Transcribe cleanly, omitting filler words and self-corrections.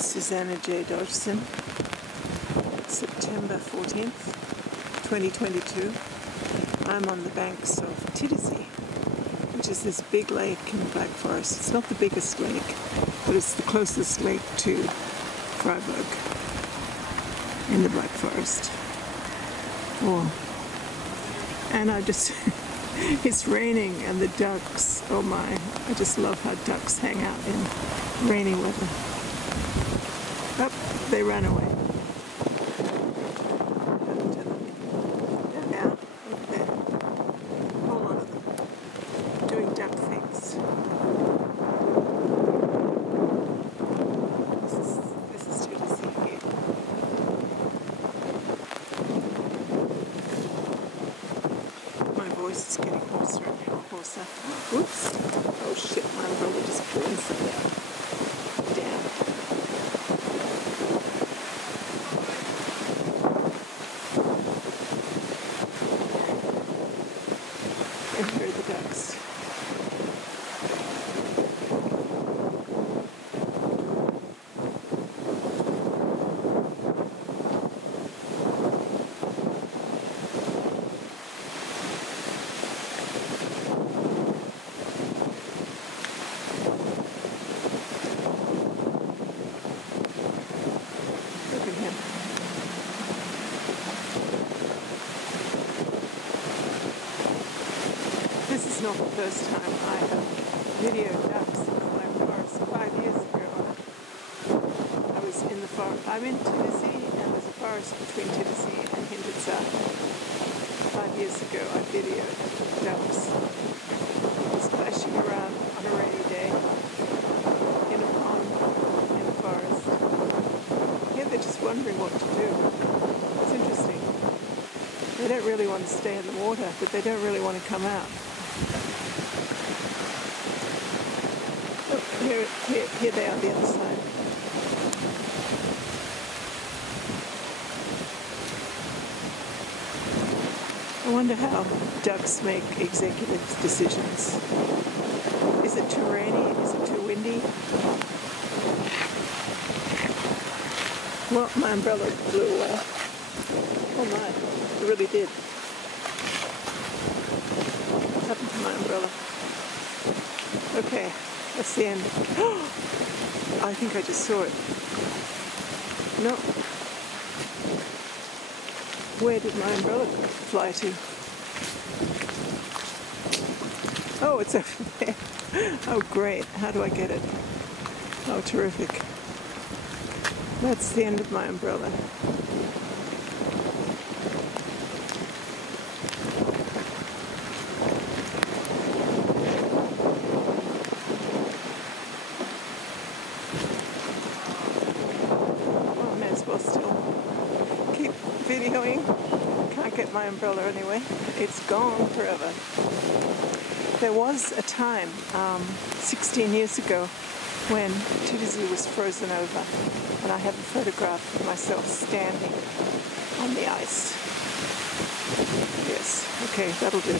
Susanna J. Dodgson, September 14th, 2022. I'm on the banks of Titisee, which is this big lake in the Black Forest. It's not the biggest lake, but it's the closest lake to Freiburg in the Black Forest. Oh, and it's raining and the ducks, oh my, I just love how ducks hang out in rainy weather. Oh, they ran away. They're out over there. A whole lot of them doing duck things. This is Titisee here. My voice is getting hoarser and hoarser. Oops. Oh shit, my umbrella just burned something. Damn. And here are the ducks. Look at him. This is not the first time I have videoed ducks in the Black Forest. 5 years ago, I was in the forest. I'm in Titisee, and there's a forest between Titisee and Titisee. 5 years ago, I videoed ducks splashing around on a rainy day in a pond in the forest. Here they're just wondering what to do. It's interesting. They don't really want to stay in the water, but they don't really want to come out. Oh, here they are on the other side. I wonder how ducks make executive decisions. Is it too rainy? Is it too windy? Well, my umbrella blew away. Oh my, it really did. What happened to my umbrella? Okay, that's the end. I think I just saw it. No. Where did my umbrella fly to? Oh, it's over there. Oh, great. How do I get it? Oh, terrific. That's the end of my umbrella. Well, I may as well still keep videoing. Can't get my umbrella anyway. It's gone forever. There was a time, 16 years ago, when Titisee was frozen over, and I have a photograph of myself standing on the ice. Yes, okay, that'll do.